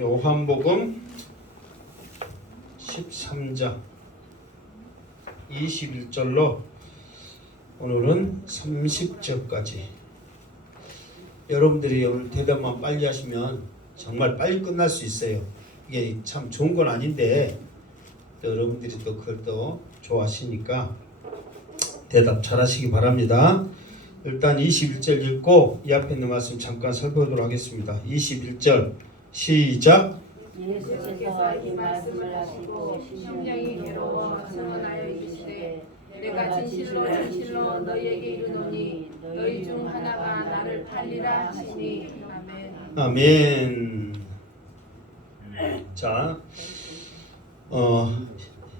요한복음 13장 21절로 오늘은 30절까지. 여러분들이 오늘 대답만 빨리 하시면 정말 빨리 끝날 수 있어요. 이게 참 좋은 건 아닌데 여러분들이 또 그걸 또 좋아하시니까 대답 잘 하시기 바랍니다. 일단 21절 읽고 이 앞에 있는 말씀 잠깐 살펴보도록 하겠습니다. 21절 시작. 예수께서 이 말씀을 하시고 심령이 괴로워 증언하여 이르시되 내가 진실로 너희에게 이르노니 너희 중 하나가 나를 팔리라 하시니. 아멘. 아멘. 자,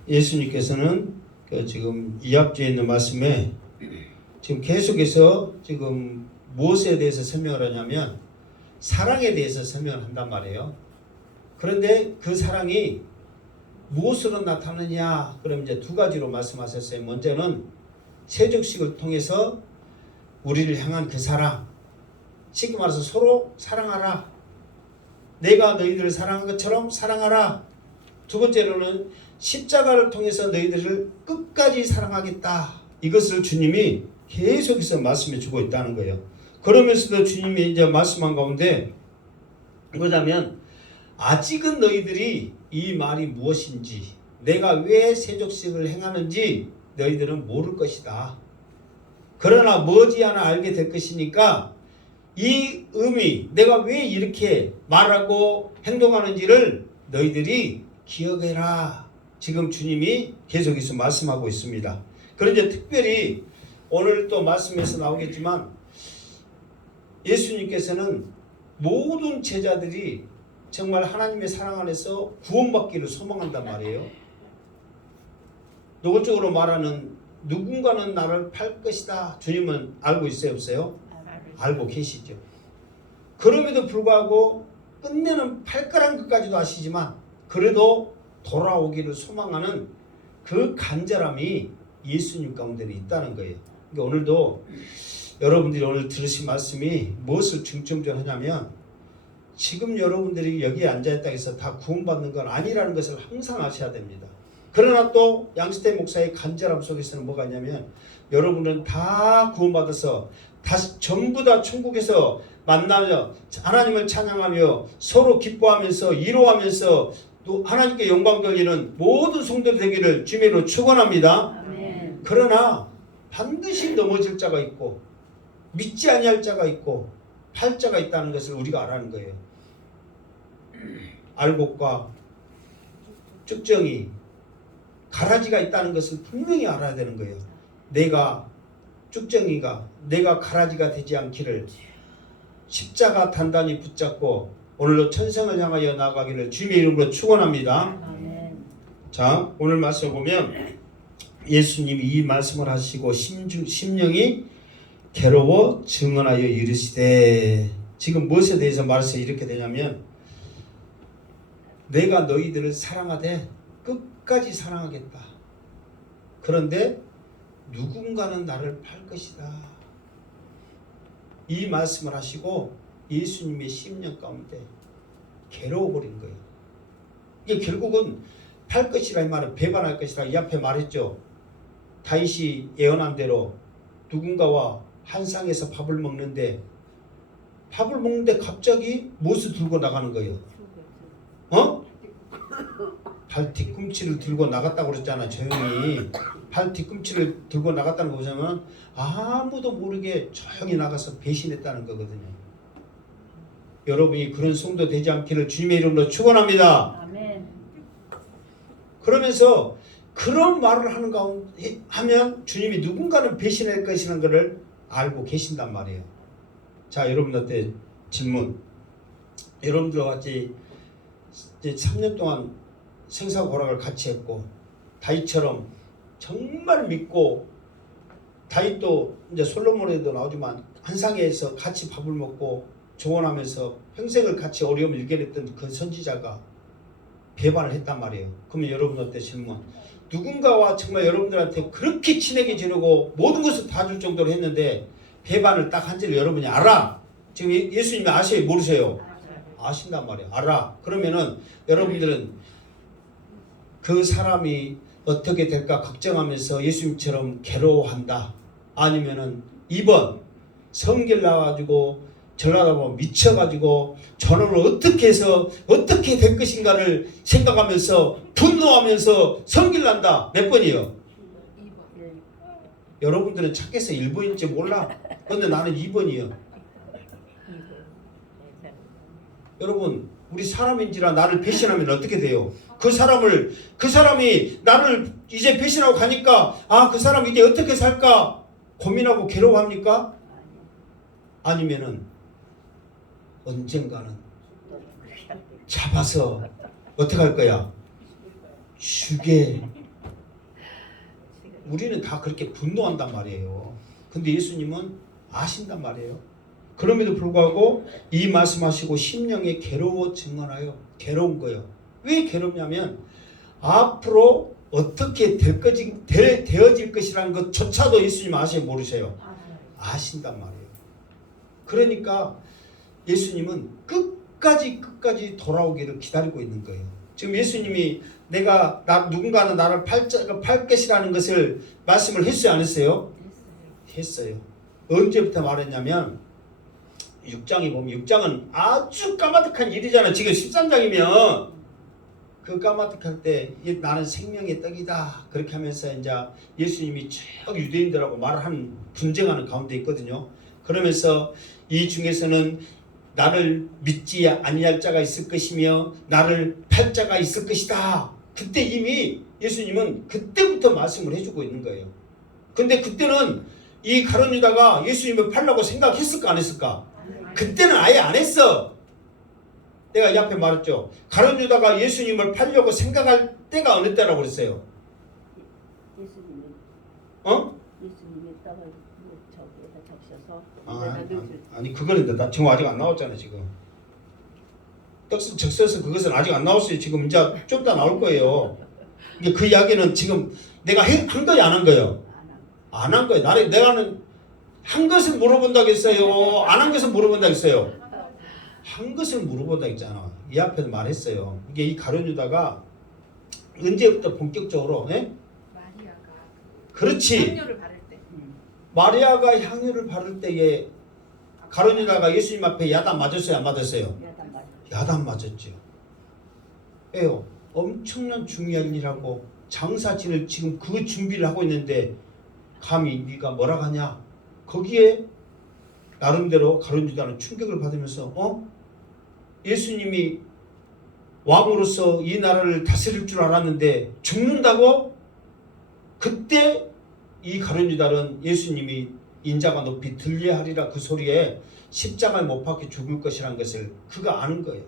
예수님께서는 지금 이 앞에 있는 말씀에 지금 계속해서 지금 무엇에 대해서 설명을 하냐면 사랑에 대해서 설명을 한단 말이에요. 그런데 그 사랑이 무엇으로 나타나느냐? 그럼 이제 두 가지로 말씀하셨어요. 먼저는 세족식을 통해서 우리를 향한 그 사랑, 쉽게 말해서 서로 사랑하라. 내가 너희들을 사랑한 것처럼 사랑하라. 두 번째로는 십자가를 통해서 너희들을 끝까지 사랑하겠다. 이것을 주님이 계속해서 말씀해 주고 있다는 거예요. 그러면서도 주님이 이제 말씀한 가운데 뭐냐면 아직은 너희들이 이 말이 무엇인지 내가 왜 세족식을 행하는지 너희들은 모를 것이다. 그러나 머지않아 알게 될 것이니까 이 의미 내가 왜 이렇게 말하고 행동하는지를 너희들이 기억해라. 지금 주님이 계속해서 말씀하고 있습니다. 그런데 특별히 오늘 또 말씀에서 나오겠지만 예수님께서는 모든 제자들이 정말 하나님의 사랑 안에서 구원받기를 소망한단 말이에요. 노골적으로 말하는 누군가는 나를 팔 것이다. 주님은 알고 있어요, 없어요? 알고 계시죠. 그럼에도 불구하고 끝내는 팔 거란 것까지도 아시지만 그래도 돌아오기를 소망하는 그 간절함이 예수님 가운데는 있다는 거예요. 그러니까 오늘도 여러분들이 오늘 들으신 말씀이 무엇을 중점적으로 하냐면 지금 여러분들이 여기에 앉아있다고 해서 다 구원받는 건 아니라는 것을 항상 아셔야 됩니다. 그러나 또 양시태 목사의 간절함 속에서는 뭐가 있냐면 여러분은 다 구원받아서 다시 전부 다 천국에서 만나며 하나님을 찬양하며 서로 기뻐하면서 위로하면서 또 하나님께 영광 돌리는 모든 성도들 되기를 주님으로 축원합니다. 아멘. 그러나 반드시 넘어질 자가 있고 믿지 아니할 자가 있고 팔 자가 있다는 것을 우리가 알아는 거예요. 알곡과 쭉정이 가라지가 있다는 것을 분명히 알아야 되는 거예요. 내가 쭉정이가 내가 가라지가 되지 않기를 십자가 단단히 붙잡고 오늘도 천성을 향하여 나아가기를 주님의 이름으로 축원합니다. 아멘. 자, 오늘 말씀 보면 예수님이 이 말씀을 하시고 심령이 괴로워 증언하여 이르시되 지금 무엇에 대해서 말해서 이렇게 되냐면 내가 너희들을 사랑하되 끝까지 사랑하겠다. 그런데 누군가는 나를 팔 것이다. 이 말씀을 하시고 예수님의 심령 가운데 괴로워버린 거예요. 이게 결국은 팔 것이라 이 말은 배반할 것이라 이 앞에 말했죠. 다윗이 예언한 대로 누군가와 한 상에서 밥을 먹는데 갑자기 무엇을 들고 나가는 거예요? 발 뒤꿈치를 들고 나갔다고 그랬잖아. 조용히 발 뒤꿈치를 들고 나갔다는 거 보자면 아무도 모르게 조용히 나가서 배신했다는 거거든요. 여러분이 그런 성도 되지 않기를 주님의 이름으로 축원합니다. 아멘. 그러면서 그런 말을 하는 가운데 하면 주님이 누군가는 배신할 것이라는 것을 알고 계신단 말이에요. 자, 여러분들한테 질문. 여러분들과 같이 이제 3년 동안 생사고락을 같이 했고 다윗처럼 정말 믿고 다윗도 이제 솔로몬에도 나오지만 한 상에서 같이 밥을 먹고 조언하면서 평생을 같이 어려움을 이겨냈던 그 선지자가 배반을 했단 말이에요. 그러면 여러분한테 질문. 누군가와 정말 여러분들한테 그렇게 친하게 지내고 모든 것을 다 줄 정도로 했는데 배반을 딱 한 줄 여러분이 알아? 지금 예수님이 아세요? 모르세요? 아신단 말이에요. 알아. 그러면은 여러분들은 그 사람이 어떻게 될까 걱정하면서 예수님처럼 괴로워한다. 아니면은 2번 성길 나와가지고 전라도가 미쳐가지고 저놈을 어떻게 해서 어떻게 될 것인가를 생각하면서 분노하면서 성길 난다. 몇 번이요? 2번. 여러분들은 착해서 1번인지 몰라. 근데 나는 2번이요. 여러분 우리 사람인지라 나를 배신하면 어떻게 돼요? 그 사람이 나를 이제 배신하고 가니까 그 사람 이제 어떻게 살까 고민하고 괴로워합니까? 아니면은 언젠가는 잡아서 어떻게 할 거야? 죽게. 우리는 다 그렇게 분노한단 말이에요. 근데 예수님은 아신단 말이에요. 그럼에도 불구하고 이 말씀하시고 심령에 괴로워 증언하여 괴로운 거예요. 왜 괴롭냐면 앞으로 어떻게 되어질 것이라는 것조차도 예수님 아세요? 모르세요? 아신단 말이에요. 그러니까 예수님은 끝까지 돌아오기를 기다리고 있는 거예요. 지금 예수님이 누군가는 나를 팔 것이라는 것을 말씀을 했어요? 안 했어요? 했어요. 언제부터 말했냐면 6장에 보면 6장은 아주 까마득한 일이잖아. 지금 13장이면 그 까마득할 때 나는 생명의 떡이다. 그렇게 하면서 이제 예수님이 쭉 유대인들하고 말을 분쟁하는 가운데 있거든요. 그러면서 이 중에서는 나를 믿지 아니할 자가 있을 것이며 나를 팔 자가 있을 것이다. 그때 이미 예수님은 그때부터 말씀을 해주고 있는 거예요. 근데 그때는 이 가룟 유다가 예수님을 팔라고 생각했을까 안 했을까? 그때는 아예 안 했어. 내가 이 앞에 말했죠. 가룟 유다가 예수님을 팔려고 생각할 때가 어느 때라고 그랬어요? 예수님이 떡을 저기에다 적셔서 아니 그거는 나 지금 아직 안 나왔잖아. 지금 떡을 적셔서 그것은 아직 안 나왔어요. 지금 이제 좀 이따 나올 거예요. 이게 그 이야기는 지금 내가 한 거야 안 한 거예요? 안 한 거예요. 내가는 한 것을 물어본다고 했어요? 안 한 것을 물어본다고 했어요? 한 것을 물어본다고 했잖아. 이 앞에서 말했어요. 이게 이 가룟 유다가 언제부터 본격적으로 마리아가 그렇지. 향료를 바를 때. 마리아가 향유를 바를 때에 가룟 유다가 예수님 앞에 야단 맞았어요? 안 맞았어요? 야단 맞았죠. 왜요? 엄청난 중요한 일하고 장사진을 지금 그 준비를 하고 있는데 감히 네가 뭐라 하냐? 거기에 나름대로 가룟 유다는 충격을 받으면서 예수님이 왕으로서 이 나라를 다스릴 줄 알았는데 죽는다고? 그때 이 가룟 유다는 예수님이 인자가 높이 들려하리라 그 소리에 십자가에 못 박혀 죽을 것이라는 것을 그가 아는 거예요.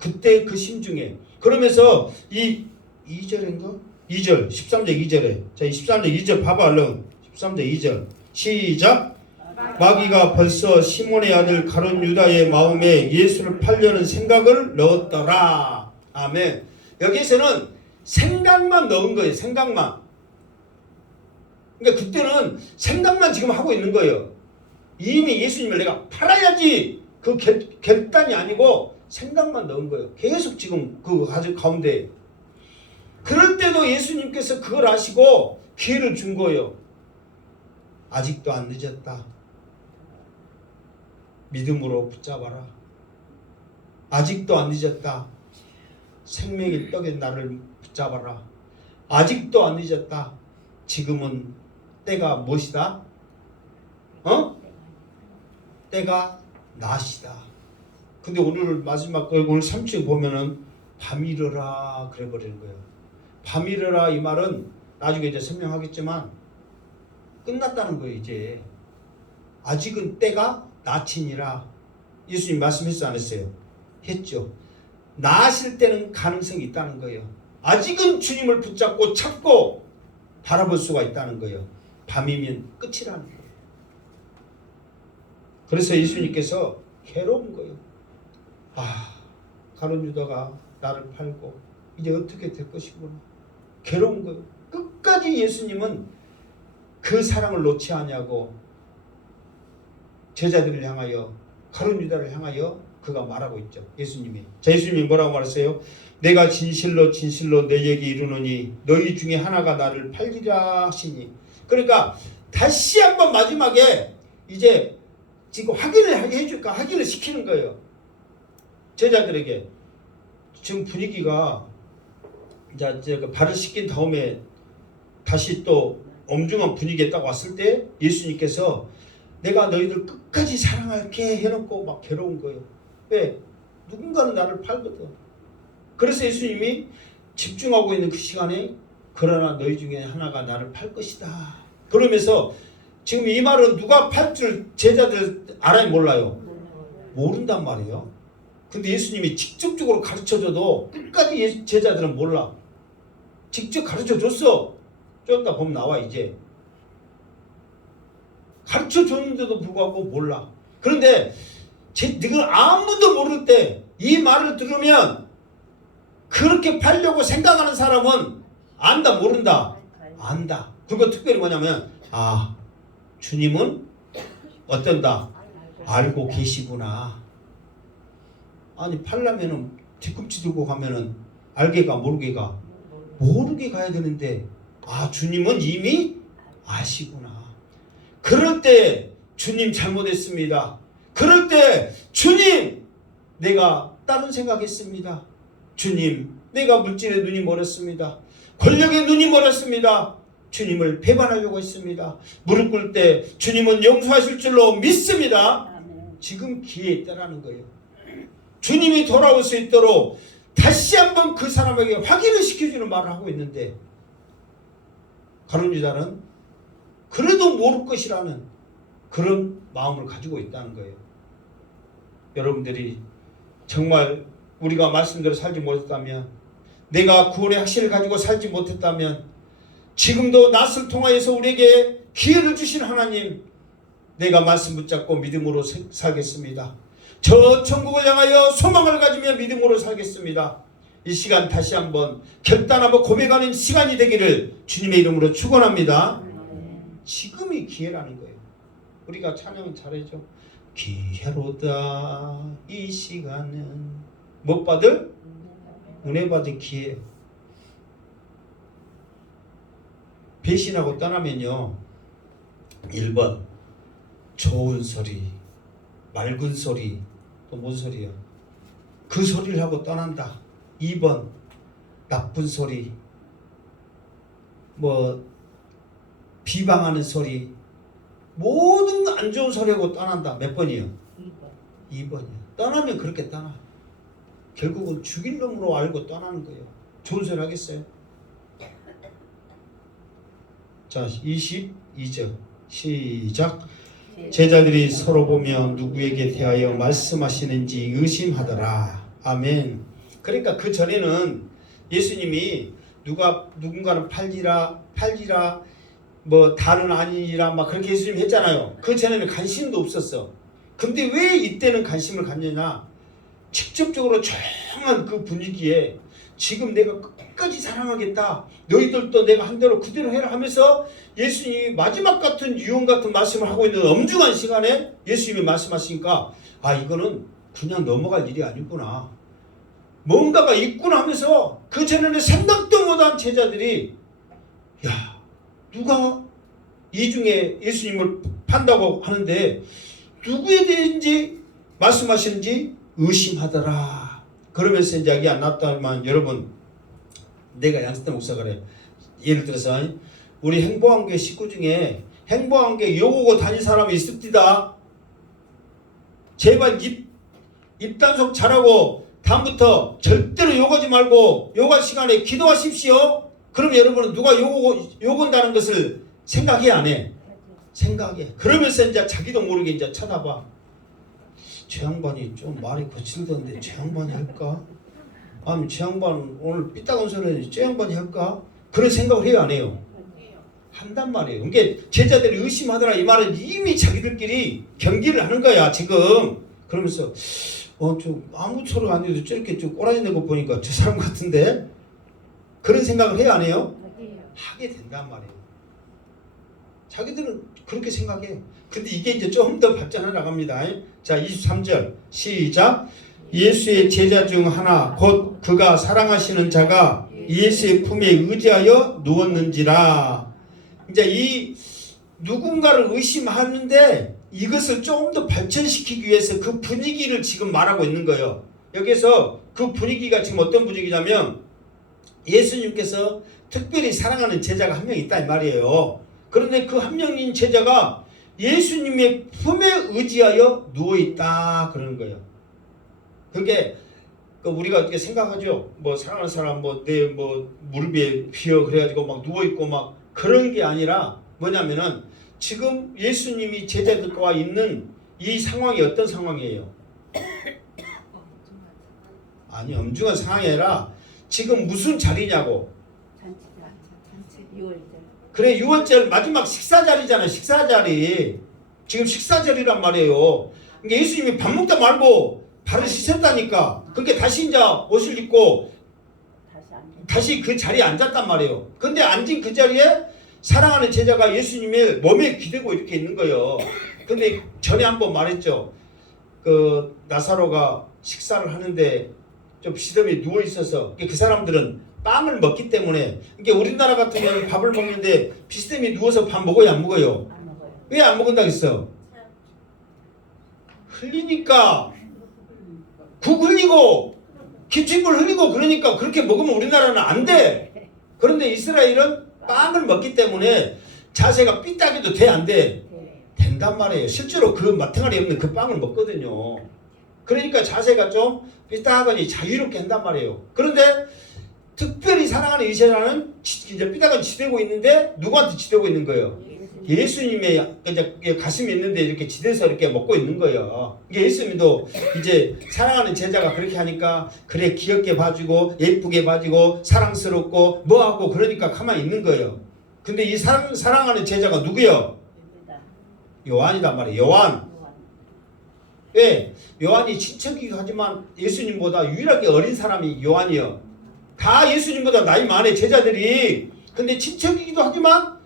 그때 그 심중에 그러면서 이 2절인가? 2절 13절 2절에 자 13절 2절 봐봐 얼른 13절 2절 시작. 마귀가 벌써 시몬의 아들 가룟 유다의 마음에 예수를 팔려는 생각을 넣었더라. 아멘. 여기에서는 생각만 넣은 거예요. 생각만. 그러니까 그때는 생각만 지금 하고 있는 거예요. 이미 예수님을 내가 팔아야지 그 결단이 아니고 생각만 넣은 거예요. 계속 지금 그 가운데. 그럴 때도 예수님께서 그걸 아시고 기회를 준 거예요. 아직도 안 늦었다. 믿음으로 붙잡아라. 아직도 안 늦었다. 생명의 떡에 나를 붙잡아라. 아직도 안 늦었다. 지금은 때가 무엇이다? 때가 낮이다. 근데 오늘 마지막 오늘 3주에 보면은 밤이르라 그래 버리는 거예요. 밤이르라 이 말은 나중에 이제 설명하겠지만 끝났다는 거예요. 이제 아직은 때가 낮이니라. 예수님 말씀했어 안 했어요? 했죠. 나실 때는 가능성이 있다는 거예요. 아직은 주님을 붙잡고 찾고 바라볼 수가 있다는 거예요. 밤이면 끝이라는 거예요. 그래서 예수님께서 괴로운 거예요. 가룟 유다가 나를 팔고 이제 어떻게 될 것이구나. 괴로운 거예요. 끝까지 예수님은 그 사랑을 놓지 않냐고 제자들을 향하여 가룟 유다를 향하여 그가 말하고 있죠. 예수님이. 자, 예수님이 뭐라고 말했어요? 내가 진실로 진실로 너희에게 이르노니 너희 중에 하나가 나를 팔리라 하시니. 그러니까 다시 한번 마지막에 이제 지금 확인을 하게 해줄까? 확인을 시키는 거예요. 제자들에게. 지금 분위기가 이제 발을 씻긴 다음에 다시 또 엄중한 분위기에 딱 왔을 때 예수님께서 내가 너희들 끝까지 사랑할게 해놓고 막 괴로운 거예요. 왜? 누군가는 나를 팔거든. 그래서 예수님이 집중하고 있는 그 시간에 그러나 너희 중에 하나가 나를 팔 것이다. 그러면서 지금 이 말은 누가 팔 줄 제자들 알아요? 몰라요? 모른단 말이에요. 근데 예수님이 직접적으로 가르쳐줘도 끝까지 제자들은 몰라. 직접 가르쳐줬어. 좀 이따 보면 나와 이제. 가르쳐줬는데도 불구하고 몰라. 그런데 이걸 아무도 모를 때 이 말을 들으면 그렇게 팔려고 생각하는 사람은 안다 모른다? 안다. 그거 특별히 뭐냐면 주님은 어떤다? 알고 계시구나. 아니 팔려면은 뒤꿈치 들고 가면은 알게가 모르게가 모르게 가야 되는데 주님은 이미 아시구나. 그럴 때 주님 잘못했습니다. 그럴 때 주님 내가 다른 생각했습니다. 주님 내가 물질에 눈이 멀었습니다. 권력에 눈이 멀었습니다. 주님을 배반하려고 했습니다. 무릎 꿇을 때 주님은 용서하실 줄로 믿습니다. 지금 기회에 있다라는 거예요. 주님이 돌아올 수 있도록 다시 한번 그 사람에게 확인을 시켜주는 말을 하고 있는데 가룟 유다는 그래도 모를 것이라는 그런 마음을 가지고 있다는 거예요. 여러분들이 정말 우리가 말씀대로 살지 못했다면, 내가 구원의 확신을 가지고 살지 못했다면, 지금도 낯을 통하여서 우리에게 기회를 주신 하나님, 내가 말씀 붙잡고 믿음으로 살겠습니다. 저 천국을 향하여 소망을 가지며 믿음으로 살겠습니다. 이 시간 다시 한번 결단하고 고백하는 시간이 되기를 주님의 이름으로 축원합니다. 지금이 기회라는 거예요. 우리가 찬양은 잘해줘. 기회로다 이 시간은 못 받을 은혜 받을 기회. 배신하고 떠나면요 1번 좋은 소리 맑은 소리 또 뭔 소리야 그 소리를 하고 떠난다. 2번 나쁜 소리 비방하는 소리 모든 안 좋은 소리하고 떠난다. 몇 번이요? 2번이요. 떠나면 그렇게 떠나. 결국은 죽일 놈으로 알고 떠나는 거예요. 좋은 소리 하겠어요? 자 22절 시작. 제자들이 서로 보며 누구에게 대하여 말씀하시는지 의심하더라. 아멘. 그러니까 그 전에는 예수님이 누군가는 팔리라 다른 아니라 막 그렇게 예수님이 했잖아요. 그 전에는 관심도 없었어. 근데 왜 이때는 관심을 갖느냐? 직접적으로 조용한 그 분위기에 지금 내가 끝까지 사랑하겠다. 너희들도 내가 한 대로 그대로 해라 하면서 예수님이 마지막 같은 유언 같은 말씀을 하고 있는 엄중한 시간에 예수님이 말씀하시니까 이거는 그냥 넘어갈 일이 아니구나. 뭔가가 있구나 하면서 그 전에는 생각도 못한 제자들이 누가 이 중에 예수님을 판다고 하는데 누구에 대해인지 말씀하시는지 의심하더라. 그러면서 이제 이야기 안 났다만 여러분 내가 양승태 목사가 그래. 예를 들어서 우리 행보한교회 식구 중에 행보한교회 욕하고 다닌 사람이 있습니다. 제발 입단속 잘하고 다음부터 절대로 욕하지 말고 욕할 시간에 기도하십시오. 그럼 여러분은 누가 욕한다는 것을 생각해 안 해? 생각해. 그러면서 이제 자기도 모르게 이제 쳐다봐. 저 양반이 좀 말이 거칠던데 저 양반이 할까? 아니면 저 양반 오늘 삐딱한 소리는 저 양반이 할까? 그런 생각을 해요 안 해요? 한단 말이에요. 그러니까 제자들이 의심하더라. 이 말은 이미 자기들끼리 경기를 하는 거야 지금. 그러면서 좀 아무 소리가 안 해도 저렇게 좀 꼬라지 내고 보니까 저 사람 같은데? 그런 생각을 해요 안 해요? 하게 된단 말이에요. 자기들은 그렇게 생각해. 근데 이게 이제 좀 더 발전해 나갑니다. 자, 23절 시작. 예수의 제자 중 하나 곧 그가 사랑하시는 자가 예수의 품에 의지하여 누웠는지라. 이제 이 누군가를 의심하는데 이것을 조금 더 발전시키기 위해서 그 분위기를 지금 말하고 있는 거예요. 여기서 그 분위기가 지금 어떤 분위기냐면 예수님께서 특별히 사랑하는 제자가 한 명 있다 이 말이에요. 그런데 그 한 명인 제자가 예수님의 품에 의지하여 누워있다 그러는 거예요. 그게 우리가 어떻게 생각하죠? 뭐 사랑하는 사람 내 무릎에 비어 그래가지고 막 누워있고 막 그런 게 아니라 뭐냐면은 지금 예수님이 제자들과 있는 이 상황이 어떤 상황이에요? 아니 엄중한 상황이 아니라 지금 무슨 자리냐고. 잔치 6월절. 그래 6월절 마지막 식사 자리잖아. 식사 자리. 지금 식사 자리란 말이에요. 그러니까 예수님이 밥 먹다 말고 발을 씻었다니까. 그게 다시 이제 옷을 입고 다시 그 자리에 앉았단 말이에요. 근데 앉은 그 자리에 사랑하는 제자가 예수님의 몸에 기대고 이렇게 있는 거예요. 근데 전에 한번 말했죠. 그 나사로가 식사를 하는데 좀 시덤에 누워 있어서 그 사람들은 빵을 먹기 때문에 이게 우리나라 같은 경우는 밥을 먹는데 비스듬히 누워서 밥 먹어요 안 먹어요? 안 먹어요. 왜 안 먹는다고 했어? 흘리니까 국 흘리고 기침물 흘리고 그러니까 그렇게 먹으면 우리나라는 안 돼. 그런데 이스라엘은 빵을 먹기 때문에 자세가 삐딱해도 돼 안 돼? 된단 말이에요. 실제로 그 마탱아리 없는 그 빵을 먹거든요. 그러니까 자세가 좀 삐딱하니 자유롭게 한단 말이에요. 그런데 특별히 사랑하는 이 제자는 이제 삐딱은 지대고 있는데 누구한테 지대고 있는 거예요? 예수님의 이제 가슴이 있는데 이렇게 지대서 이렇게 먹고 있는 거예요. 예수님도 이제 사랑하는 제자가 그렇게 하니까 그래 귀엽게 봐주고 예쁘게 봐주고 사랑스럽고 뭐하고 그러니까 가만히 있는 거예요. 근데 이 사랑하는 제자가 누구요? 요한이란 말이에요. 요한. 왜? 요한이 친척이기도 하지만 예수님보다 유일하게 어린 사람이 요한이요. 다 예수님보다 나이 많아 제자들이. 근데 친척이기도 하지만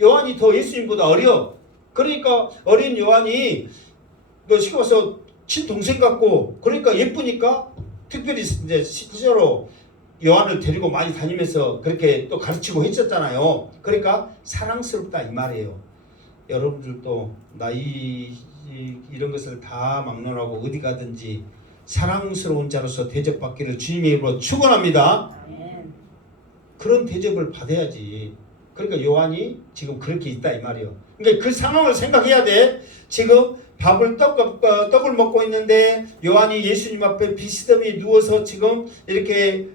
요한이 더 예수님보다 어려. 그러니까 어린 요한이 쉽게 봐서 친동생 같고 그러니까 예쁘니까 특별히 이제 실제로 요한을 데리고 많이 다니면서 그렇게 또 가르치고 했었잖아요. 그러니까 사랑스럽다 이 말이에요. 여러분들도 나이 이런 것을 다 막론하고 어디 가든지 사랑스러운 자로서 대접받기를 주님의 이름으로 축원합니다. 그런 대접을 받아야지. 그러니까 요한이 지금 그렇게 있다 이 말이에요. 그러니까 그 상황을 생각해야 돼. 지금 떡을 먹고 있는데 요한이 예수님 앞에 비스듬히 누워서 지금 이렇게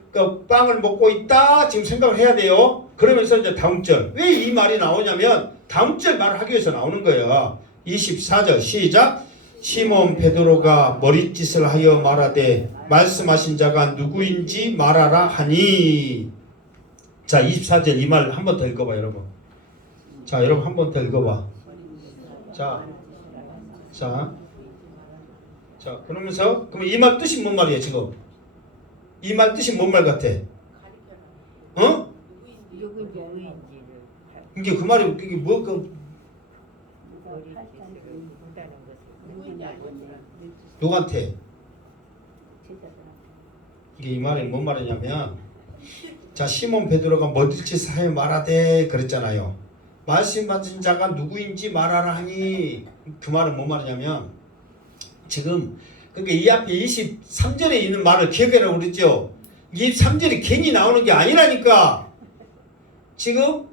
빵을 먹고 있다 지금 생각을 해야 돼요. 그러면서 이제 다음 절. 왜 이 말이 나오냐면 다음 절 말을 하기 위해서 나오는 거예요. 24절 시작. 시몬 베드로가 머릿짓을 하여 말하되 말씀하신 자가 누구인지 말하라 하니. 자 24절 이 말 한 번 더 읽어봐 여러분. 자 여러분 한 번 더 읽어봐. 자 그러면서 그럼 이 말 뜻이 뭔 말이에요 지금? 이 말 뜻이 뭔 말 같아? 어? 이게 그 말이 이게 누구한테? 이게 이 말이 뭔 말이냐면 자 시몬 베드로가 머릿짓을 하여 말하되 그랬잖아요. 말씀하신 자가 누구인지 말하라 하니 그 말은 뭔 말이냐면 지금 그러니까 이 앞에 23절에 있는 말을 기억해라고 그랬죠. 23절이 괜히 나오는 게 아니라니까. 지금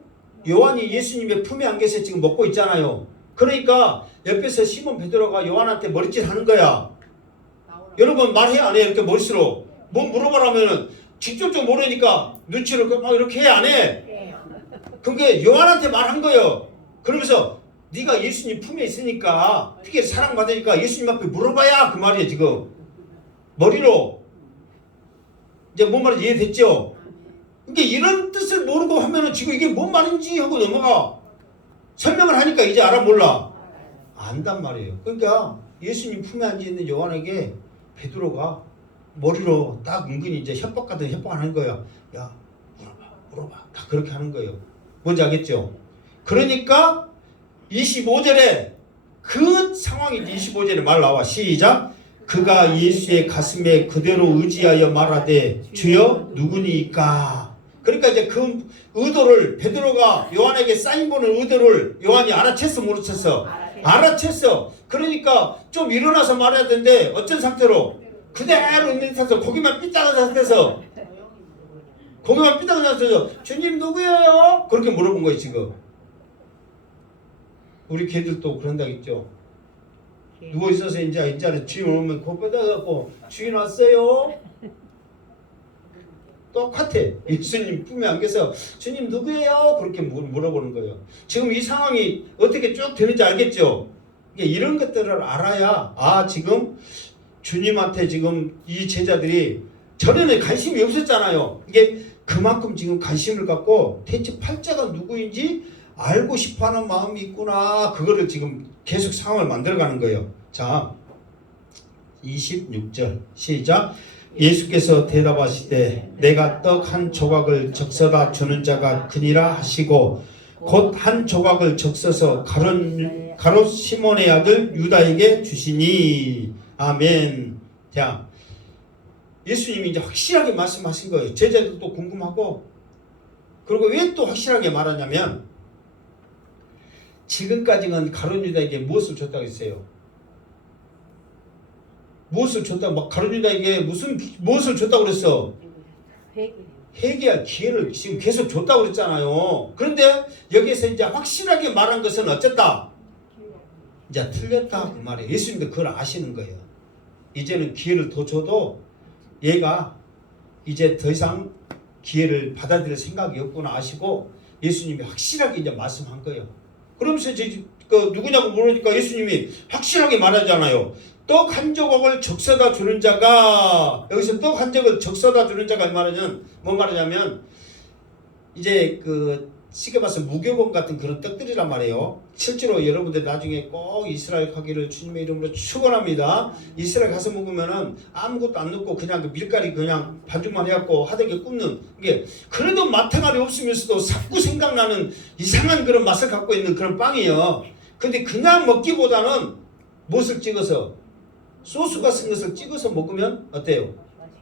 요한이 예수님의 품에 안겨서 지금 먹고 있잖아요. 그러니까 옆에서 시몬 베드로가 요한한테 머릿짓 하는 거야. 여러분 말해 안 해? 이렇게 머릿수로 뭐 물어보라면은 직접 좀 모르니까 눈치를 막 이렇게 해 안 해? 그게 요한한테 말한 거예요. 그러면서 네가 예수님 품에 있으니까 특히 사랑받으니까 예수님 앞에 물어봐야 그 말이에요. 지금 머리로 이제 뭔 말인지 이해됐죠? 그러니까 이런 뜻을 모르고 하면은 지금 이게 뭔 말인지 하고 넘어가. 설명을 하니까 이제 알아 몰라? 안단 말이에요. 그러니까 예수님 품에 앉아있는 요한에게 베드로가 머리로 딱 은근히 이제 협박 같은 협박을 하는 거야. 야 물어봐 다 그렇게 하는 거예요. 뭔지 알겠죠? 그러니까 25절에 그 상황이 25절에 말 나와. 시작. 그가 예수의 가슴에 그대로 의지하여 말하되 주여 누구니까. 그러니까 이제 그 의도를 베드로가 요한에게 사인 보는 의도를 요한이 알아챘어 모르쳤어? 알아챘어. 그러니까 좀 일어나서 말해야 되는데 어떤 상태로? 그대로 있는 상태에서 고기만 삐딱한 상태에서 고기만 삐딱한 상태에서 주님 누구예요? 그렇게 물어본 거예요 지금. 우리 개들도 그런다겠죠. 누워 있어서 이제는 주인 오면 고 뼈다갖고 주인 왔어요. 똑같아. 예수님 품에 안겨서 주님 누구예요? 그렇게 물어보는 거예요. 지금 이 상황이 어떻게 쭉 되는지 알겠죠? 이런 것들을 알아야 지금 주님한테 지금 이 제자들이 전에는 관심이 없었잖아요. 이게 그만큼 지금 관심을 갖고 대체 팔자가 누구인지 알고 싶어하는 마음이 있구나. 그거를 지금 계속 상황을 만들어가는 거예요. 자, 26절 시작. 예수께서 대답하시되 내가 떡 한 조각을 적셔다 주는 자가 그니라 하시고 곧 한 조각을 적셔서 가롯 시몬의 아들 유다에게 주시니. 아멘. 자, 예수님이 이제 확실하게 말씀하신 거예요. 제자들도 궁금하고, 그리고 왜 또 확실하게 말하냐면 지금까지는 가롯 유다에게 무엇을 줬다고 했어요? 무엇을 줬다고, 막 가롯 유다에게 무엇을 줬다고 그랬어? 회개할 기회를 지금 계속 줬다고 그랬잖아요. 그런데 여기에서 이제 확실하게 말한 것은 어쨌다? 이제 틀렸다 그 말이에요. 예수님도 그걸 아시는 거예요. 이제는 기회를 더 줘도 얘가 이제 더 이상 기회를 받아들일 생각이 없구나 아시고 예수님이 확실하게 이제 말씀한 거예요. 그러면서 이제 누구냐고 물으니까 예수님이 확실하게 말하잖아요. 떡 한 조각을 적셔다 주는 자가, 여기서 떡 한 조각을 적셔다 주는 자가 뭔 말하냐면 이제 쉽게 봐서 무교범 같은 그런 떡들이란 말이에요. 실제로 여러분들 나중에 꼭 이스라엘 가기를 주님의 이름으로 축원합니다. 이스라엘 가서 먹으면은 아무것도 안 넣고 그냥 그 밀가리 그냥 반죽만 해갖고 하되게 굽는, 이게 그래도 맛탱아리 없으면서도 자꾸 생각나는 이상한 그런 맛을 갖고 있는 그런 빵이에요. 근데 그냥 먹기보다는 무엇을 찍어서, 소스 같은 것을 찍어서 먹으면 어때요?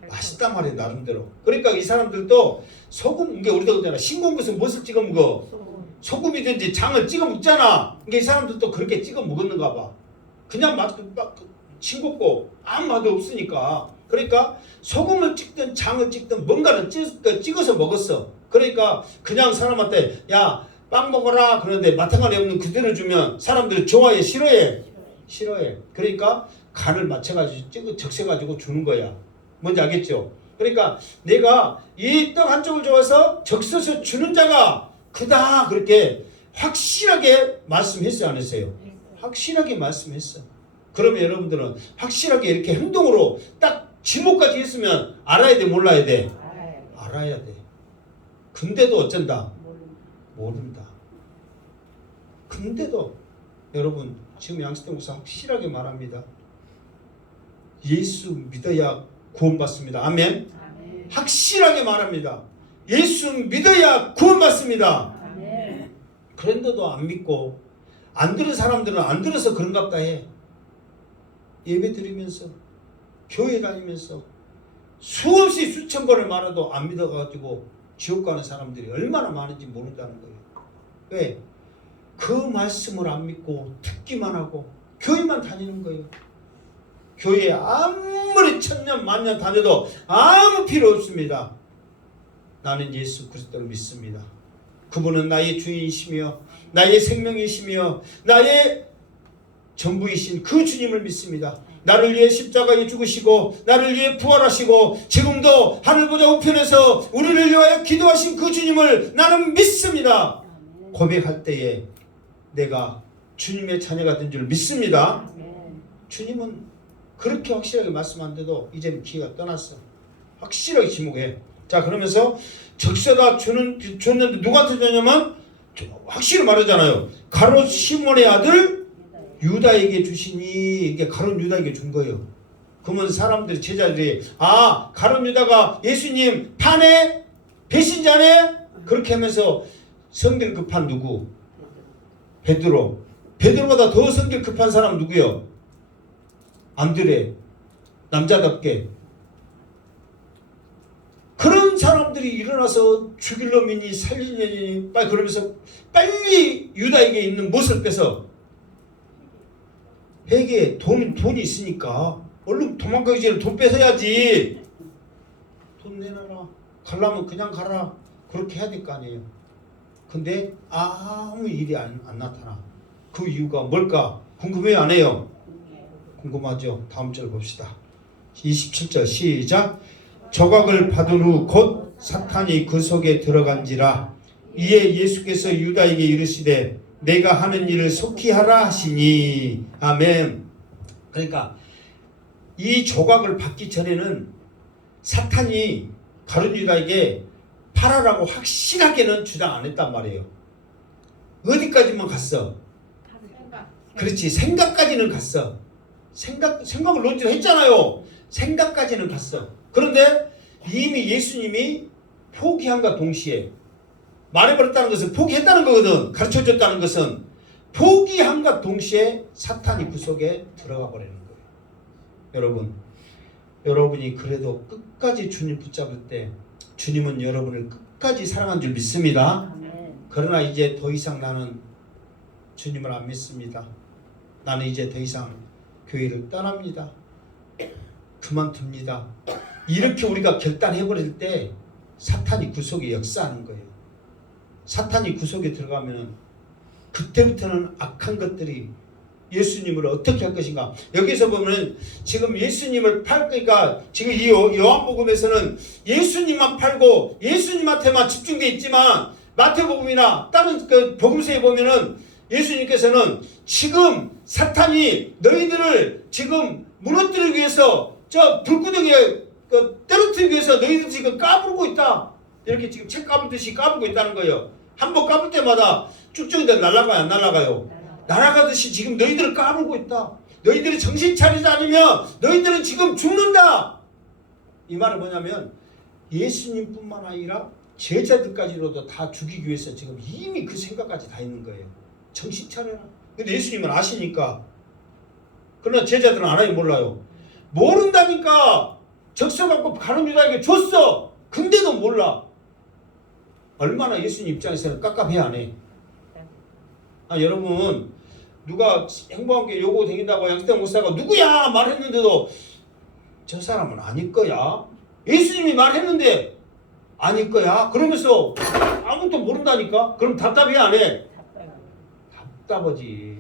맛있단 말이에요, 나름대로. 그러니까 이 사람들도 소금, 이게 우리도 그러잖아. 싱거운 것은 무엇을 찍어 먹어? 소금이든지 장을 찍어 먹잖아. 이게 이 사람들도 그렇게 찍어 먹었는가 봐. 그냥 싱겁고 아무 맛도 없으니까. 그러니까 소금을 찍든 장을 찍든 뭔가를 찍어서 먹었어. 그러니까 그냥 사람한테 야, 빵 먹어라 그러는데 마땅하게 없는 그대로 주면 사람들이 좋아해, 싫어해? 싫어해. 그러니까 간을 맞춰가지고 적셔가지고 주는 거야. 뭔지 알겠죠? 그러니까 내가 이 떡 한 쪽을 줘서 적셔서 주는 자가 그다, 그렇게 확실하게 말씀했어요, 안 했어요? 확실하게 말씀했어. 그러면 여러분들은 확실하게 이렇게 행동으로 딱 지목까지 했으면 알아야 돼, 몰라야 돼? 알아야 돼. 근데도 어쩐다? 모른다. 근데도 여러분 지금 양수태 목사 확실하게 말합니다. 예수 믿어야 구원받습니다. 아멘. 아멘. 확실하게 말합니다. 예수 믿어야 구원받습니다. 아멘. 그런데도 안 믿고 안 들은 사람들은 안 들어서 그런갑다 해. 예배 드리면서 교회 다니면서 수없이 수천 번을 말해도 안 믿어가지고 지옥 가는 사람들이 얼마나 많은지 모른다는 거예요. 왜? 그 말씀을 안 믿고 듣기만 하고 교회만 다니는 거예요. 교회에 아무리 천년 만년 다녀도 아무 필요 없습니다. 나는 예수 그리스도를 믿습니다. 그분은 나의 주인이시며 나의 생명이시며 나의 전부이신 그 주님을 믿습니다. 나를 위해 십자가에 죽으시고 나를 위해 부활하시고 지금도 하늘 보좌 우편에서 우리를 위하여 기도하신 그 주님을 나는 믿습니다. 고백할 때에 내가 주님의 자녀가 된 줄 믿습니다. 주님은 그렇게 확실하게 말씀한데도 이제는 기회가 떠났어. 확실하게 지목해. 자, 그러면서 적셔다 줬는데 누구한테 줬냐면 확실히 말하잖아요. 가롯 시몬의 아들 유다에게 주시니, 이게 가롯 유다에게 준 거예요. 그러면 사람들이, 제자들이 가롯 유다가 예수님 파네? 배신자네? 그렇게 하면서 성경 급한 누구? 베드로. 베드로보다 더 성격 급한 사람 누구요? 안드레. 남자답게. 그런 사람들이 일어나서 죽일 놈이니 살리느니 빨리 그러면서 빨리 유다에게 있는 못을 빼서 회계에 돈이 있으니까 얼른 도망가기 전에 돈 뺏어야지. 돈 내놔라. 가려면 그냥 가라. 그렇게 해야 될 거 아니에요. 근데 아무 일이 안 나타나. 그 이유가 뭘까? 궁금해요 안 해요? 궁금하죠? 다음 절 봅시다. 27절 시작. 조각을 받은 후 곧 사탄이 그 속에 들어간지라. 이에 예수께서 유다에게 이르시되 내가 하는 일을 속히 하라 하시니. 아멘. 그러니까 이 조각을 받기 전에는 사탄이 가룟 유다에게 팔아라고 확실하게는 주장 안 했단 말이에요. 어디까지만 갔어? 그렇지, 생각까지는 갔어. 생각을 론지를 했잖아요. 생각까지는 갔어. 그런데 이미 예수님이 포기함과 동시에 말해버렸다는 것은 포기했다는 거거든. 가르쳐줬다는 것은 포기함과 동시에 사탄이 그 속에 들어가 버리는 거예요. 여러분이 그래도 끝까지 주님 붙잡을 때 주님은 여러분을 끝까지 사랑한 줄 믿습니다. 그러나 이제 더 이상 나는 주님을 안 믿습니다. 나는 이제 더 이상 교회를 떠납니다. 그만둡니다. 이렇게 우리가 결단해버릴 때 사탄이 그 속에 역사하는 거예요. 사탄이 그 속에 들어가면 그때부터는 악한 것들이 예수님을 어떻게 할 것인가. 여기서 보면 지금 예수님을 팔니까 지금 이 요한복음에서는 예수님만 팔고 예수님한테만 집중되어 있지만 마태복음이나 다른 그 복음서에 보면은 예수님께서는 지금 사탄이 너희들을 지금 무너뜨리기 위해서 저 불구덩이에 떨어뜨리기 위해서 너희들 지금 까불고 있다. 이렇게 지금 책 까불듯이 까불고 있다는 거예요. 한 번 까불 때마다 쭉쭉 날아가요 안 날아가요? 날아가듯이 지금 너희들을 까불고 있다. 너희들이 정신 차리지 않으면 너희들은 지금 죽는다. 이 말은 뭐냐면 예수님뿐만 아니라 제자들까지로도 다 죽이기 위해서 지금 이미 그 생각까지 다 있는 거예요. 정신 차려라. 근데 예수님은 아시니까. 그러나 제자들은 알아요 몰라요? 모른다니까. 적셔갖고 가룟 유다에게 줬어. 근데도 몰라. 얼마나 예수님 입장에서는 깝깝해 안 해. 여러분 누가 행복하게 요고 다닌다고 양태형 목사가 누구야 말했는데도 저 사람은 아닐 거야. 예수님이 말했는데 아닐 거야. 그러면서 아무것도 모른다니까. 그럼 답답해 안 해? 답답하지.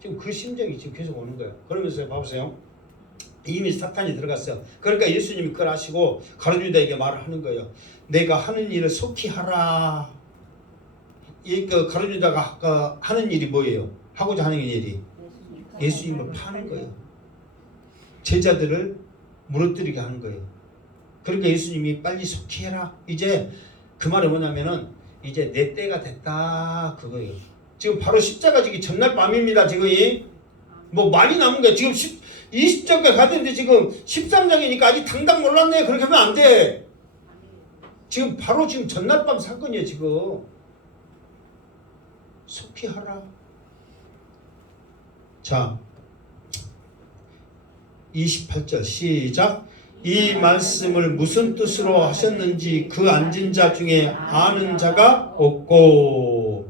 지금 그 심정이 지금 계속 오는 거예요. 그러면서 봐보세요. 이미 사탄이 들어갔어요. 그러니까 예수님이 그걸 하시고 가룟 유다에게 말을 하는 거예요. 내가 하는 일을 속히 하라. 그 가룟 유다가 하는 일이 뭐예요? 하고자 하는 일이 예수님을 파는 거예요. 제자들을 무너뜨리게 하는 거예요. 그러니까 예수님이 빨리 속히 해라. 이제 그 말이 뭐냐면은 이제 내 때가 됐다 그거예요. 지금 바로 십자가 지기 전날 밤입니다. 지금 뭐 많이 남은 거예요. 지금 20장까지 갔는데 지금 13장이니까 아직 당당 몰랐네. 그렇게 하면 안 돼. 지금 바로 지금 전날 밤 사건이에요. 지금 속히 하라. 자 28절 시작. 이 말씀을 무슨 뜻으로 하셨는지 그 앉은 자 중에 아는 자가 없고.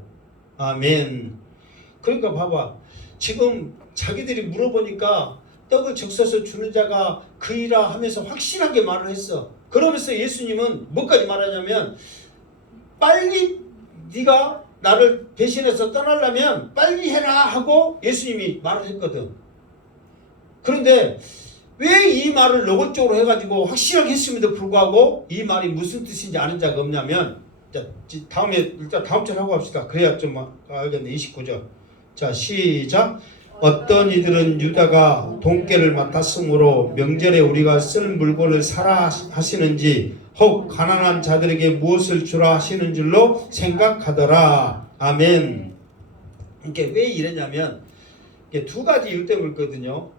아멘. 그러니까 봐봐. 지금 자기들이 물어보니까 떡을 적셔서 주는 자가 그이라 하면서 확실하게 말을 했어. 그러면서 예수님은 뭐까지 말하냐면 빨리 네가 나를 배신해서 떠나려면 빨리 해라 하고 예수님이 말을 했거든. 그런데 왜 이 말을 노골적으로 해가지고 확실하게 했음에도 불구하고 이 말이 무슨 뜻인지 아는 자가 없냐면, 자, 다음에 일단 다음 절 하고 합시다. 그래야 좀 알겠네. 29절. 자 시작. 어떤 이들은 유다가 돈깨를 맡았으므로 명절에 우리가 쓸 물건을 사라 하시는지 혹 가난한 자들에게 무엇을 주라 하시는 줄로 생각하더라. 아멘. 이게 왜 이러냐면 이게 두 가지 이유 때문에 있거든요.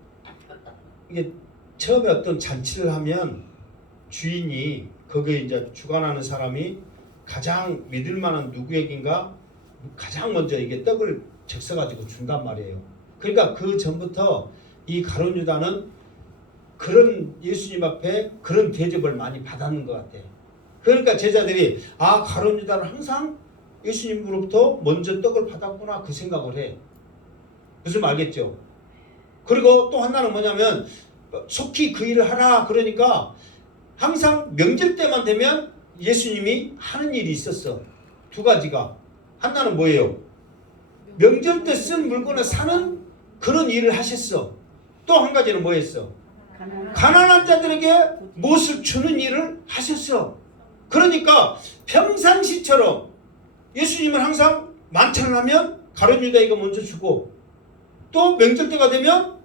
이게 처음에 어떤 잔치를 하면 주인이 거기에 이제 주관하는 사람이 가장 믿을 만한 누구에겐가 가장 먼저 이게 떡을 적셔가지고 준단 말이에요. 그러니까 그 전부터 이 가룟 유다는 그런 예수님 앞에 그런 대접을 많이 받았는 것 같아요. 그러니까 제자들이 가룟 유다는 항상 예수님으로부터 먼저 떡을 받았구나 그 생각을 해. 무슨 말 알겠죠? 그리고 또 하나는 뭐냐면 속히 그 일을 하라 그러니까 항상 명절 때만 되면 예수님이 하는 일이 있었어. 두 가지가. 하나는 뭐예요? 명절 때 쓴 물건을 사는 그런 일을 하셨어. 또 한 가지는 뭐였어? 가난한 자들에게 무엇을 주는 일을 하셨어. 그러니까 평상시처럼 예수님은 항상 만찬을 하면 가룟 유다에게 먼저 주고 또 명절 때가 되면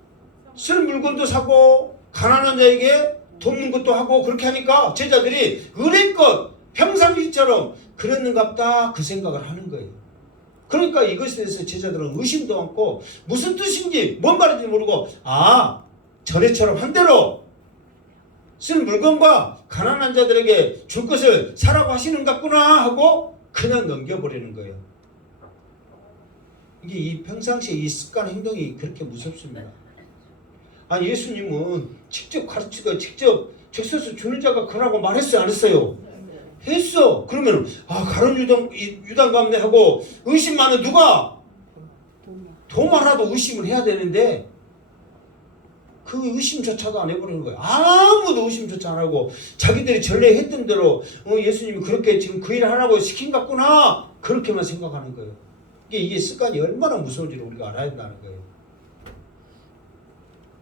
쓸 물건도 사고 가난한 자에게 돕는 것도 하고 그렇게 하니까 제자들이 은혜껏 평상시처럼 그랬는갑다 그 생각을 하는 거예요. 그러니까 이것에 대해서 제자들은 의심도 않고 무슨 뜻인지 뭔 말인지 모르고 전에처럼 한 대로 쓴 물건과 가난한 자들에게 줄 것을 사라고 하시는 것 같구나 하고 그냥 넘겨버리는 거예요. 이게 이 평상시에 이 습관 행동이 그렇게 무섭습니다. 예수님은 직접 가르치고 직접 적셔서 주는 자가 그라고 말했어요 안 했어요? 했어. 그러면 가룟 유다 갔네 하고 의심 많은 누가? 도마라도 의심을 해야 되는데 그 의심조차도 안 해버리는 거예요. 아무도 의심조차 안 하고 자기들이 전례 했던 대로 예수님이 그렇게 지금 그 일을 하라고 시킨 것 같구나 그렇게만 생각하는 거예요. 이게 습관이 얼마나 무서운지를 우리가 알아야 된다는 거예요.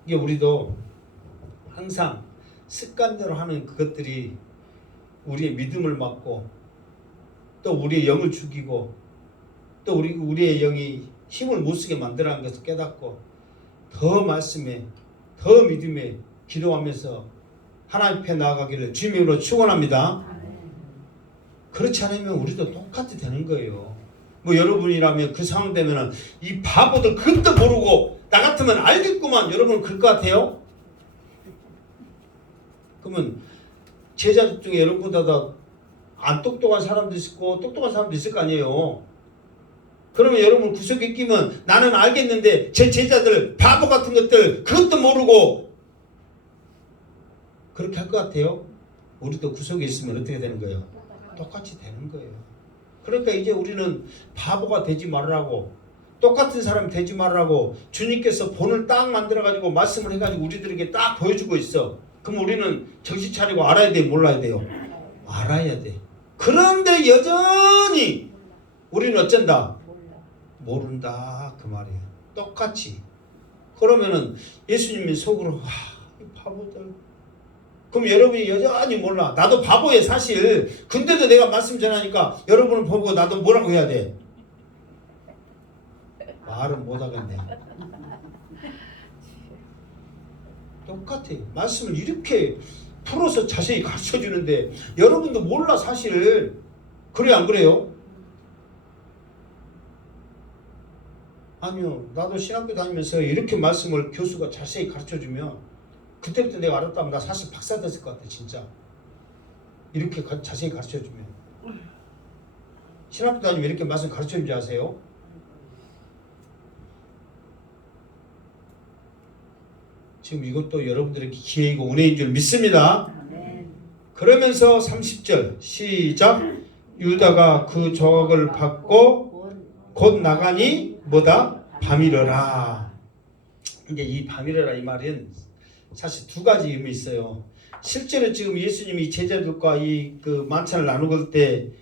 이게 우리도 항상 습관대로 하는 그것들이 우리의 믿음을 막고 또 우리의 영을 죽이고 또 우리의 영이 힘을 못 쓰게 만들어가는 것을 깨닫고 더 말씀에 더 믿음에 기도하면서 하나님 앞에 나아가기를 주님의 이름으로 축원합니다. 그렇지 않으면 우리도 똑같이 되는 거예요. 여러분이라면 그 상황 되면은 이 바보들 그것도 모르고 나 같으면 알겠구만 여러분 그럴 것 같아요? 그러면 제자들 중에 여러분보다 더 안 똑똑한 사람도 있고 똑똑한 사람도 있을 거 아니에요. 그러면 여러분 구석에 끼면 나는 알겠는데 제 제자들 바보 같은 것들 그것도 모르고 그렇게 할 것 같아요? 우리도 구석에 있으면 어떻게 되는 거예요? 똑같이 되는 거예요. 그러니까 이제 우리는 바보가 되지 말라고 똑같은 사람이 되지 말라고 주님께서 본을 딱 만들어가지고 말씀을 해가지고 우리들에게 딱 보여주고 있어. 그럼 우리는 정신 차리고 알아야 돼요? 몰라야 돼요? 알아야 돼. 그런데 여전히 우리는 어쩐다? 모른다 그 말이에요. 똑같이. 그러면은 예수님이 속으로 이 바보들. 그럼 여러분이 여전히 몰라. 나도 바보예요 사실. 근데도 내가 말씀 전하니까 여러분을 보고 나도 뭐라고 해야 돼? 말은 못하겠네. 똑같아요. 말씀을 이렇게 풀어서 자세히 가르쳐주는데 여러분도 몰라 사실. 그래요 안 그래요? 아니요. 나도 신학교 다니면서 이렇게 말씀을 교수가 자세히 가르쳐주면 그때부터 내가 알았다면 나 사실 박사 됐을 것 같아 진짜. 이렇게 자세히 가르쳐주면. 신학교 다니면 이렇게 말씀 가르쳐주는지 아세요? 지금 이것도 여러분들에게 기회이고 은혜인 줄 믿습니다. 그러면서 30절 시작. 유다가 그 조각을 받고 곧 나가니 뭐다? 밤이러라. 이제 이 밤이러라 이 말은 사실 두 가지 의미 있어요. 실제로 지금 예수님이 제자들과 그 만찬을 나누고 때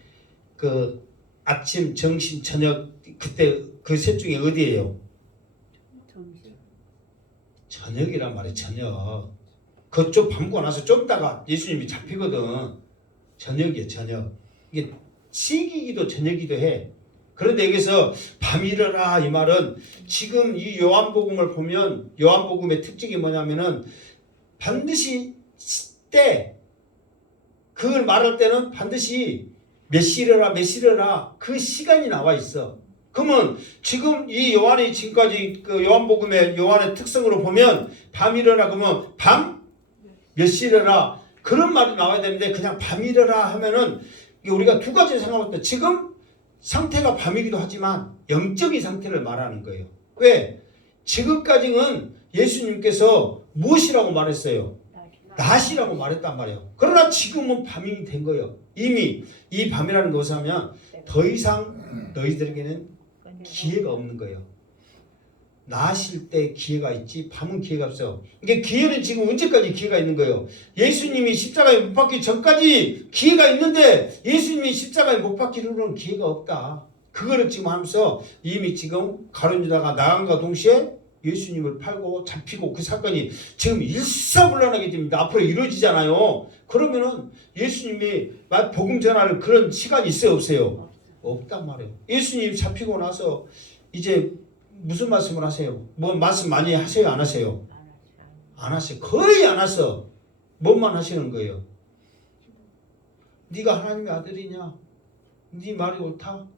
그 아침, 점심, 저녁 그때 그 셋 중에 어디예요? 저녁이란 말이에요. 저녁. 그쪽 밤고 나서 좀 있다가 예수님이 잡히거든. 저녁이에요. 저녁. 이게 시기기도 저녁이기도 해. 그런데 여기서 밤이러라 이 말은 지금 이 요한복음을 보면 요한복음의 특징이 뭐냐면은 반드시 때 그걸 말할 때는 반드시 몇 시려라 그 시간이 나와 있어. 그러면 지금 이 요한이 지금까지 그 요한복음의 요한의 특성으로 보면 밤이러라 그러면 밤 몇 시려라 그런 말이 나와야 되는데 그냥 밤이러라 하면은 우리가 두 가지 생각할 때 지금 상태가 밤이기도 하지만 영적인 상태를 말하는 거예요. 왜? 지금까지는 예수님께서 무엇이라고 말했어요? 낮이라고 말했단 말이에요. 그러나 지금은 밤이 된 거예요. 이미 이 밤이라는 것을 하면 더 이상 너희들에게는 기회가 없는 거예요. 낮일 때 기회가 있지 밤은 기회가 없어요. 이게 기회는 지금 언제까지 기회가 있는 거예요? 예수님이 십자가에 못 박기 전까지 기회가 있는데 예수님이 십자가에 못 박기로는 기회가 없다. 그거를 지금 하면서 이미 지금 가룟 유다가 나간과 동시에 예수님을 팔고 잡히고 그 사건이 지금 일사불란하게 됩니다. 앞으로 이루어지잖아요. 그러면은 예수님이 복음 전할 그런 시간이 있어요, 없어요? 없단 말이에요. 예수님 잡히고 나서 이제 무슨 말씀을 하세요? 뭐 말씀 많이 하세요, 안 하세요? 안 하세요. 거의 안 하셔. 뭔만 하시는 거예요? 네가 하나님의 아들이냐? 네 말이 옳다?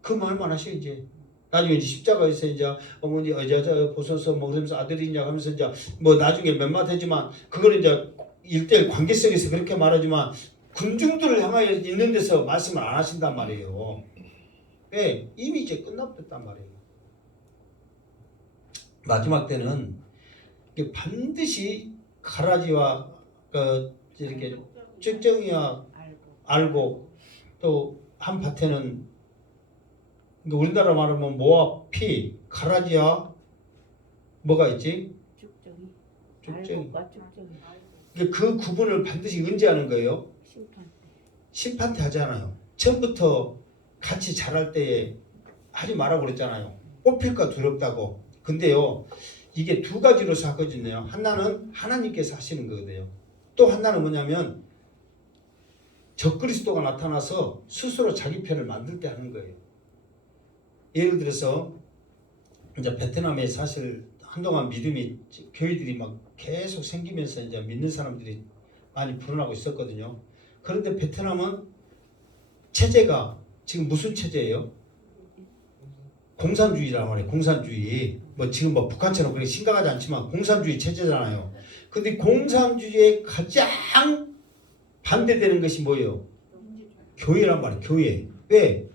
그 말만 하셔 이제. 나중에 이제 십자가에서 이제 어머니 여자 보소서 뭐 그러면서 아들이냐 하면서 이제 뭐 나중에 몇 마디 하지만 그거는 이제 일대일 관계 속에서 그렇게 말하지만 군중들을 향하여 있는 데서 말씀을 안 하신단 말이에요. 왜? 이미 이제 끝나버렸단 말이에요. 마지막 때는 반드시 가라지와 이렇게 쭉정이와 알고 또 한 밭에는 우리나라 말하면 모아 피, 가라지와 뭐가 있지? 쭉정이. 그 구분을 반드시 언제 하는 거예요? 심판 때 하잖아요. 처음부터 같이 자랄 때에 하지 말라고 그랬잖아요. 뽑힐까 두렵다고. 근데요, 이게 두 가지로서 하거든요. 하나는 하나님께서 하시는 거거든요. 또 하나는 뭐냐면 적그리스도가 나타나서 스스로 자기 편을 만들 때 하는 거예요. 예를 들어서 이제 베트남에 사실 한동안 믿음이 교회들이 막 계속 생기면서 이제 믿는 사람들이 많이 불어나고 있었거든요. 그런데 베트남은 체제가 지금 무슨 체제예요? 공산주의란 말이에요. 공산주의. 뭐 지금 뭐 북한처럼 그렇게 심각하지 않지만 공산주의 체제잖아요. 근데 공산주의에 가장 반대되는 것이 뭐예요? 교회란 말이에요. 교회. 왜?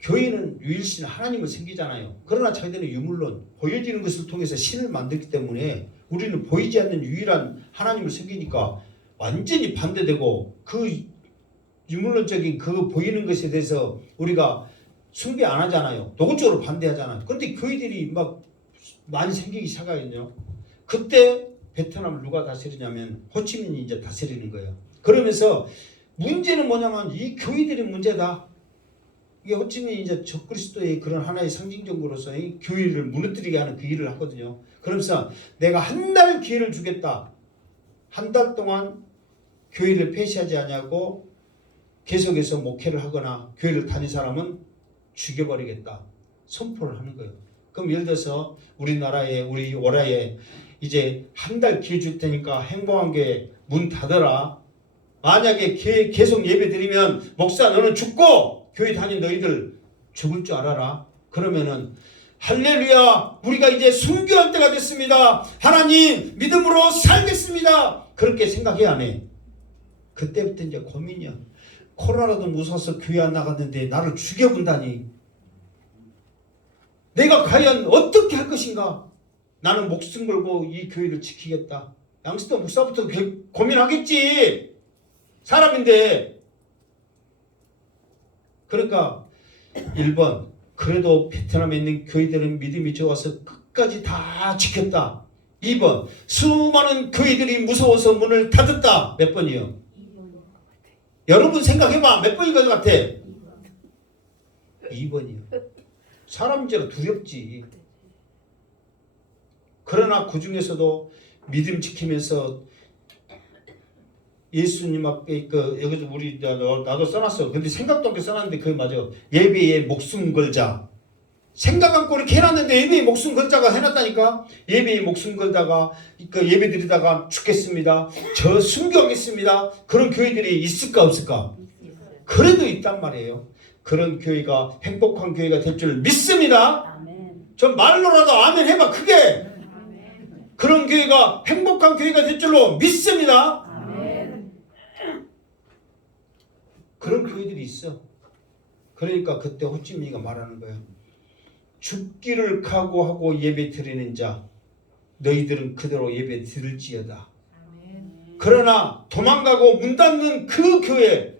교회는 유일신 하나님을 섬기잖아요. 그러나 자기들은 유물론 보여지는 것을 통해서 신을 만들기 때문에 우리는 보이지 않는 유일한 하나님을 섬기니까 완전히 반대되고 그 유물론적인 그 보이는 것에 대해서 우리가 숭배 안 하잖아요. 노골적으로 반대하잖아요. 그런데 교회들이 막 많이 생기기 시작하거든요. 그때 베트남을 누가 다스리냐면 호치민이 이제 다스리는 거예요. 그러면서 문제는 뭐냐면 이 교회들이 문제다. 이게 호치민이 이제 적그리스도의 그런 하나의 상징적으로서 이 교회를 무너뜨리게 하는 그 일을 하거든요. 그러면서 내가 한 달 기회를 주겠다. 한 달 동안 교회를 폐쇄하지 않냐고 계속해서 목회를 하거나 교회를 다닌 사람은 죽여버리겠다. 선포를 하는 거예요. 그럼 예를 들어서 우리나라에 우리 월화에 이제 한 달 기회 줄 테니까 행복한 교회 문 닫아라. 만약에 계속 예배 드리면 목사 너는 죽고 교회 다닌 너희들 죽을 줄 알아라. 그러면은 할렐루야 우리가 이제 순교할 때가 됐습니다. 하나님 믿음으로 살겠습니다. 그렇게 생각해야 안 해. 그때부터 이제 고민이야. 코로나도 무서워서 교회 안 나갔는데 나를 죽여본다니. 내가 과연 어떻게 할 것인가. 나는 목숨 걸고 이 교회를 지키겠다. 양스터 목사부터 고민하겠지. 사람인데. 그러니까 1번 그래도 베트남에 있는 교회들은 믿음이 좋아서 끝까지 다 지켰다. 2번 수많은 교회들이 무서워서 문을 닫았다. 몇 번이요? 여러분 생각해봐. 몇 번인 것 같아? 2번이요. 사람인지라 두렵지. 그러나 그 중에서도 믿음 지키면서 예수님 앞에 여기서 우리 나도 써놨어. 근데 생각도 없게 써놨는데 그게 맞아. 예배에 목숨 걸자. 생각 않고 이렇게 해놨는데 예배에 목숨 걸자가 해놨다니까. 예배에 목숨 걸다가 예배 드리다가 죽겠습니다. 저 순교하겠습니다. 그런 교회들이 있을까 없을까? 그래도 있단 말이에요. 그런 교회가 행복한 교회가 될 줄 믿습니다. 전 말로라도 아멘 해봐 크게. 그런 교회가 행복한 교회가 될 줄로 믿습니다. 그런 교회들이 있어. 그러니까 그때 호치민이가 말하는 거예요. 죽기를 각오하고 예배 드리는 자 너희들은 그대로 예배 드릴지어다. 그러나 도망가고 문 닫는 그 교회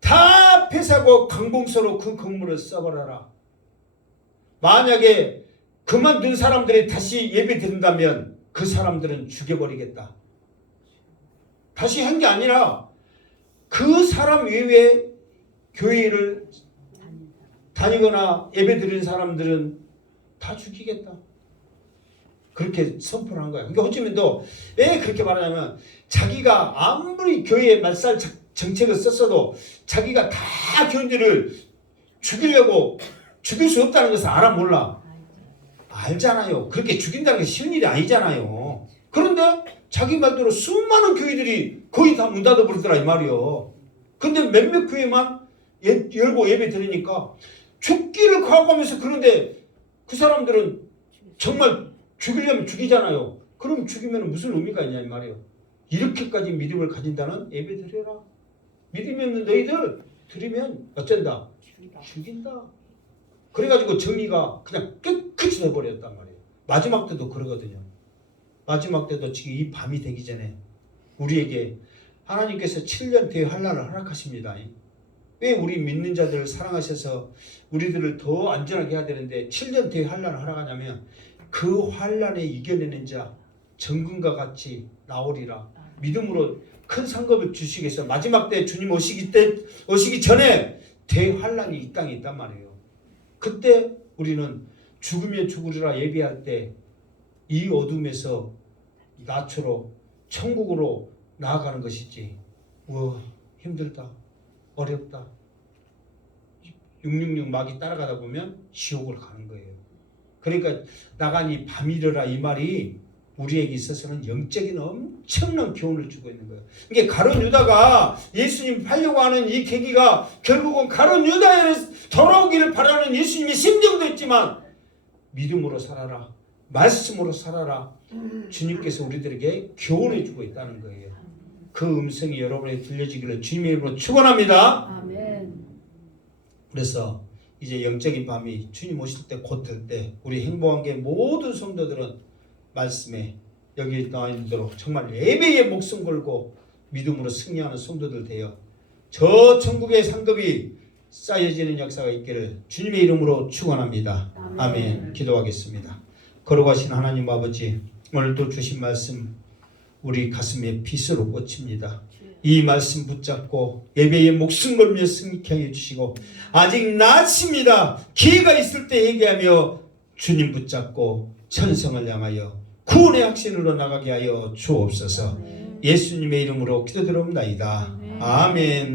다 폐사하고 강봉소로 그 건물을 써버려라. 만약에 그만둔 사람들이 다시 예배 드린다면 그 사람들은 죽여버리겠다. 다시 한 게 아니라 그 사람 외에 교회를 다니거나 예배 드리는 사람들은 다 죽이겠다. 그렇게 선포를 한 거야. 그러니까 호치민도 왜 그렇게 말하냐면 자기가 아무리 교회에 말살 정책을 썼어도 자기가 다 교인들을 죽이려고 죽일 수 없다는 것을 알아 몰라? 알잖아요. 그렇게 죽인다는 게 쉬운 일이 아니잖아요. 그런데 자기 말대로 수많은 교회들이 거의 다 문 닫아버리더라 이 말이요. 근데 몇몇 교회만 열고 예배 드리니까 죽기를 각오하면서 그런데 그 사람들은 정말 죽이려면 죽이잖아요. 그럼 죽이면 무슨 의미가 있냐 이 말이에요. 이렇게까지 믿음을 가진다는 예배 드려라. 믿음이 없는 너희들 드리면 어쩐다? 죽인다. 그래가지고 정의가 그냥 깨끗이 돼버렸단 말이에요. 마지막 때도 그러거든요. 마지막 때도 지금 이 밤이 되기 전에 우리에게 하나님께서 7년 대의 환난을 허락하십니다. 왜 우리 믿는 자들을 사랑하셔서 우리들을 더 안전하게 해야 되는데 7년 대의 환난을 허락하냐면 그 환난에 이겨내는 자 정금과 같이 나오리라. 믿음으로 큰 상급을 주시기 위해서 마지막 때 주님 오시기 전에 대환난이 이 땅에 있단 말이에요. 그때 우리는 죽으면 죽으리라 예비할 때 이 어둠에서 나초로 천국으로 나아가는 것이지. 힘들다. 어렵다. 666 마귀 따라가다 보면 지옥을 가는 거예요. 그러니까 나가니 밤이르라 이 말이 우리에게 있어서는 영적인 엄청난 교훈을 주고 있는 거예요. 이게 가룟 유다가 예수님 팔려고 하는 이 계기가 결국은 가룟 유다에 돌아오기를 바라는 예수님의 심정도 있지만 믿음으로 살아라. 말씀으로 살아라. 주님께서 우리들에게 교훈해 주고 있다는 거예요. 그 음성이 여러분에게 들려지기를 주님의 이름으로 축원합니다. 아멘. 그래서 이제 영적인 밤이 주님 오실 때 곧 될 때 우리 행복한게 모든 성도들은 말씀에 여기 나와 있는 대로 정말 예배에 목숨 걸고 믿음으로 승리하는 성도들 되어 저 천국의 상급이 쌓여지는 역사가 있기를 주님의 이름으로 축원합니다. 아멘. 기도하겠습니다. 거룩하신 하나님 아버지, 오늘도 주신 말씀 우리 가슴에 빛으로 꽂힙니다. 이 말씀 붙잡고 예배에 목숨 걸며 승리케 하여 주시고 아직 낮입니다. 기회가 있을 때 얘기하며 주님 붙잡고 천성을 향하여 구원의 확신으로 나가게 하여 주옵소서. 예수님의 이름으로 기도드립니다. 아멘.